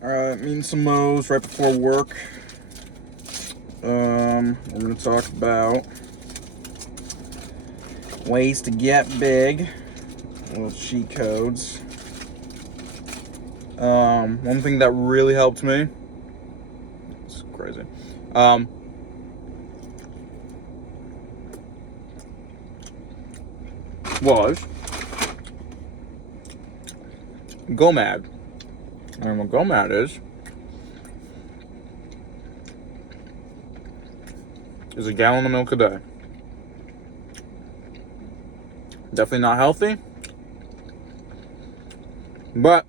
Eating some Moe's right before work. We're gonna talk about ways to get big, little cheat codes. One thing that really helped me, it's crazy, was GOMAD. And what GOMAD is a gallon of milk a day. Definitely not healthy, but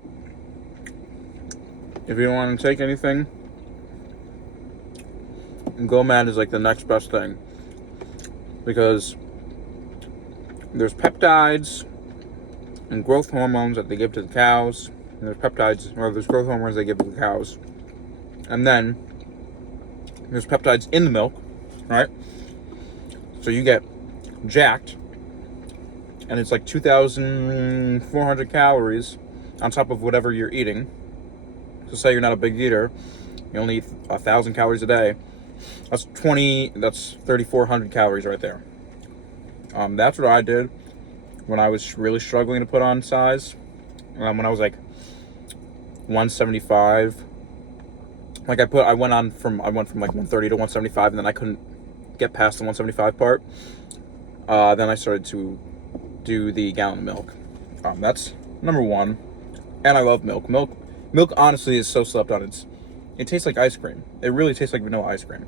if you don't want to take anything, GOMAD is like the next best thing, because there's peptides and growth hormones that they give to the cows, and there's growth hormones they give to the cows, and then there's peptides in the milk, right? So you get jacked, and it's like 2,400 calories on top of whatever you're eating. So say you're not a big eater, you only eat 1,000 calories a day. That's 3,400 calories right there. That's what I did when I was really struggling to put on size. When I was like 175, like I went from like 130 to 175, and then I couldn't get past the 175 part. Then I started to do the gallon of milk. That's number one. And I love milk. Milk honestly is so slept on. It tastes like ice cream. It really tastes like vanilla ice cream.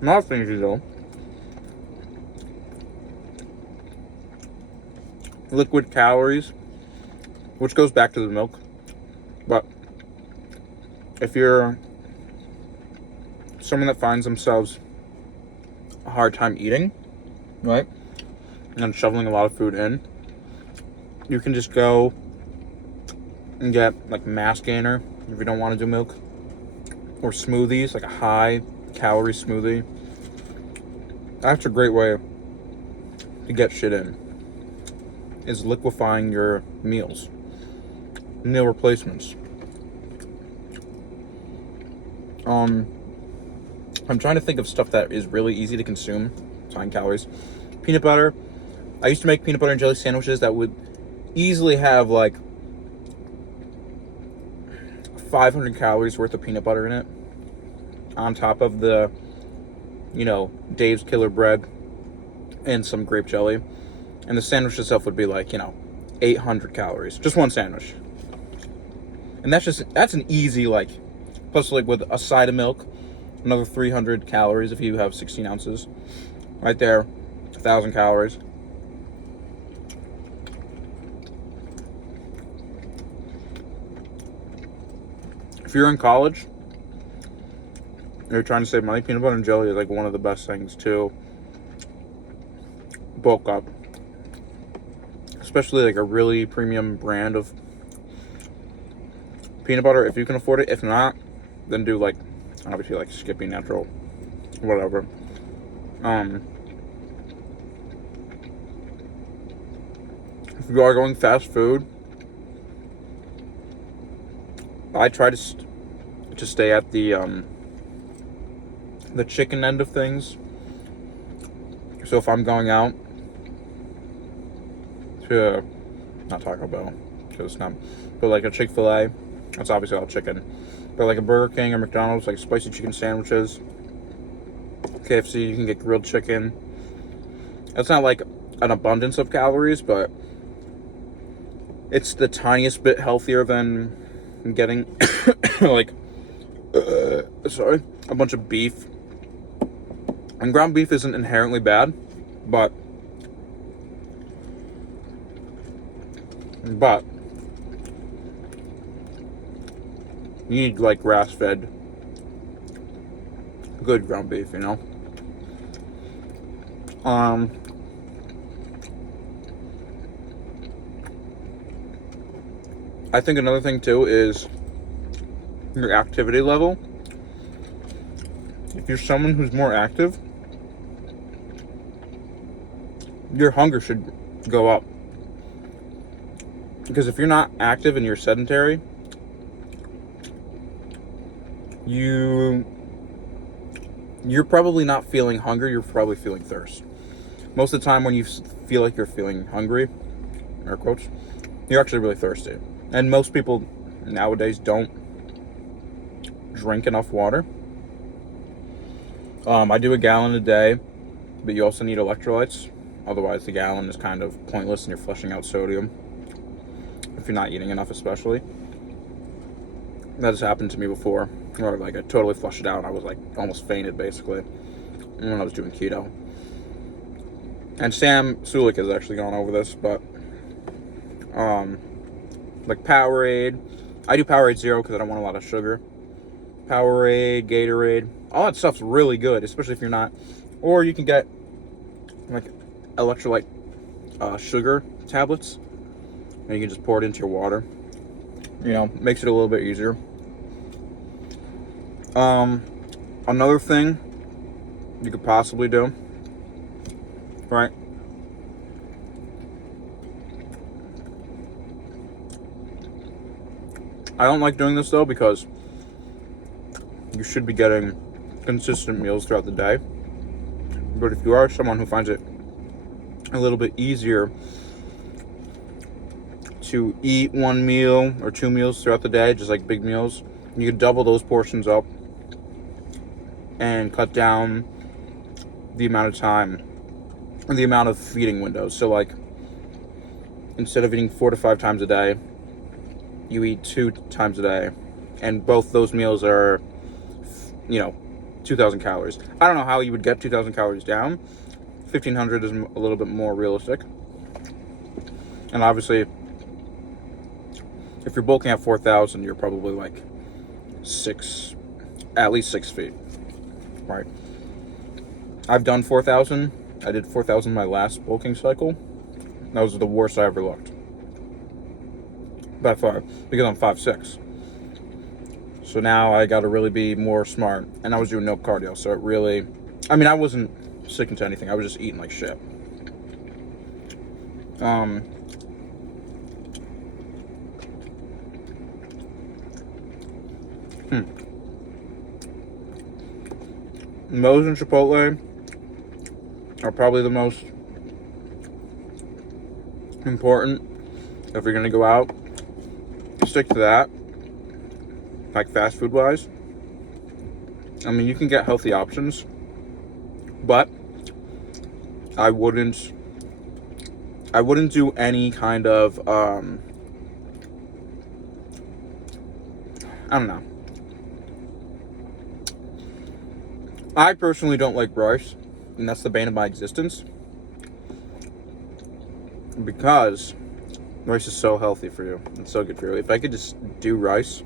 Another thing to do, liquid calories, which goes back to the milk. But if you're someone that finds themselves a hard time eating, right, and shoveling a lot of food in, you can just go and get like Mass Gainer if you don't want to do milk, or smoothies, like a high calorie smoothie. That's a great way to get shit in, is liquefying your meal replacements. I'm trying to think of stuff that is really easy to consume, high in calories. Peanut butter. I used to make peanut butter and jelly sandwiches that would easily have like 500 calories worth of peanut butter in it, on top of the, Dave's Killer Bread and some grape jelly. And the sandwich itself would be like, 800 calories. Just one sandwich. And that's an easy, plus with a side of milk, another 300 calories if you have 16 ounces. Right there, 1,000 calories. If you're in college, you're trying to save money, peanut butter and jelly is like one of the best things to bulk up. Especially like a really premium brand of peanut butter if you can afford it. If not, then do obviously Skippy Natural, whatever. If you are going fast food, I try to stay at the chicken end of things. So if I'm going out to, not Taco Bell, because it's not, but like a Chick-fil-A, that's obviously all chicken. But like a Burger King or McDonald's, like spicy chicken sandwiches. KFC, you can get grilled chicken. That's not like an abundance of calories, but it's the tiniest bit healthier than getting a bunch of beef. And ground beef isn't inherently bad, but you need grass-fed good ground beef, I think another thing too is your activity level. If you're someone who's more active, your hunger should go up. Because if you're not active and you're sedentary, you're probably not feeling hunger, you're probably feeling thirst. Most of the time when you feel like you're feeling hungry, air quotes, you're actually really thirsty. And most people nowadays don't drink enough water. I do a gallon a day, but you also need electrolytes. Otherwise, the gallon is kind of pointless and you're flushing out sodium. If you're not eating enough, especially. That has happened to me before. Where like I totally flushed it out and I was like almost fainted basically when I was doing keto. And Sam Sulik has actually gone over this, but like Powerade. I do Powerade Zero because I don't want a lot of sugar. Powerade, Gatorade, all that stuff's really good, especially if you're not. Or you can get like electrolyte sugar tablets, and you can just pour it into your water. You know, makes it a little bit easier. Another thing you could possibly do, right? I don't like doing this though because you should be getting consistent meals throughout the day. But if you are someone who finds it a little bit easier to eat one meal or two meals throughout the day, just like big meals, you could double those portions up and cut down the amount of time or the amount of feeding windows. So like instead of eating 4 to 5 times a day, you eat 2 times a day, and both those meals are, 2,000 calories. I don't know how you would get 2,000 calories down. 1,500 is a little bit more realistic. And obviously, if you're bulking at 4,000, you're probably like at least 6 feet, right? I've done 4,000. I did 4,000 my last bulking cycle. That was the worst I ever looked. By far, because I'm 5'6". So now I got to really be more smart. And I was doing no cardio, so it really... I mean, I wasn't sticking to anything. I was just eating like shit. Moe's and Chipotle are probably the most important. If you're going to go out, stick to that. Like fast food wise. I mean, you can get healthy options, but I wouldn't do any kind of I don't know. I personally don't like rice, and that's the bane of my existence, because rice is so healthy for you. It's so good for you. If I could just do rice,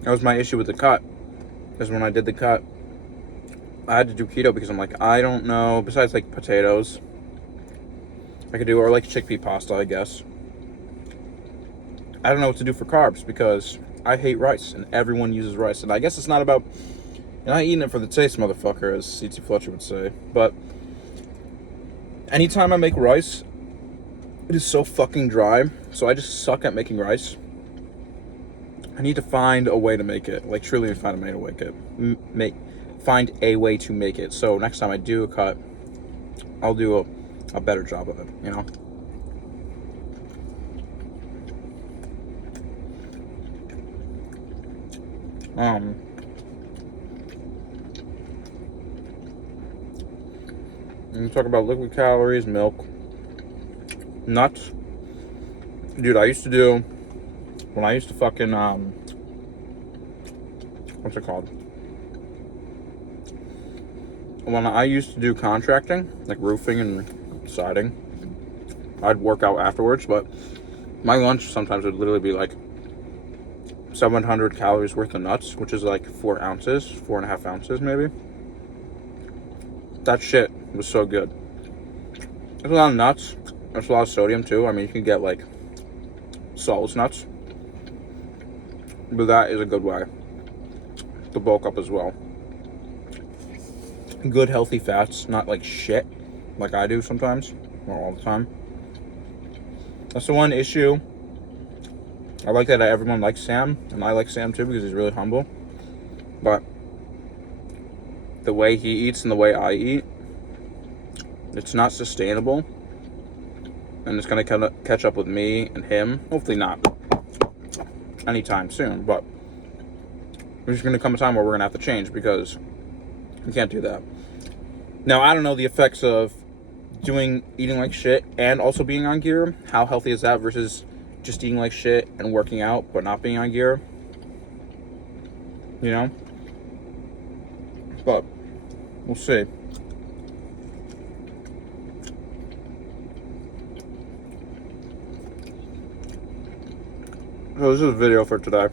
that was my issue with the cut. Because when I did the cut, I had to do keto because I'm like, I don't know, besides like potatoes, I could do, or like chickpea pasta, I guess. I don't know what to do for carbs because I hate rice and everyone uses rice. And I guess it's not about, you're not eating it for the taste, motherfucker, as C.T. Fletcher would say. But anytime I make rice, it is so fucking dry. So I just suck at making rice. I need to find a way to make it. Like, truly find a way to find a way to make it. So next time I do a cut, I'll do a better job of it, you know? And talk about liquid calories, milk, nuts. Dude, I used to do, when I used to fucking, what's it called? When I used to do contracting, like roofing and siding, I'd work out afterwards, but my lunch sometimes would literally be like 700 calories worth of nuts, which is like 4 ounces, 4.5 ounces maybe. That shit was so good. There's a lot of nuts. There's a lot of sodium too. I mean, you can get like saltless nuts, but that is a good way to bulk up as well. Good healthy fats, not like shit like I do sometimes, or all the time. That's the one issue I like that everyone likes Sam, and I like Sam too because he's really humble. But the way he eats and the way I eat, it's not sustainable. And it's going to catch up with me and him. Hopefully not anytime soon, but there's going to come a time where we're going to have to change because we can't do that. Now, I don't know the effects of eating like shit and also being on gear. How healthy is that versus just eating like shit and working out but not being on gear? You know? But we'll see. So this is a video for today.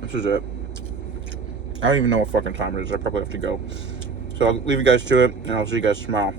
This is it. I don't even know what fucking time it is. I probably have to go. So I'll leave you guys to it, and I'll see you guys tomorrow.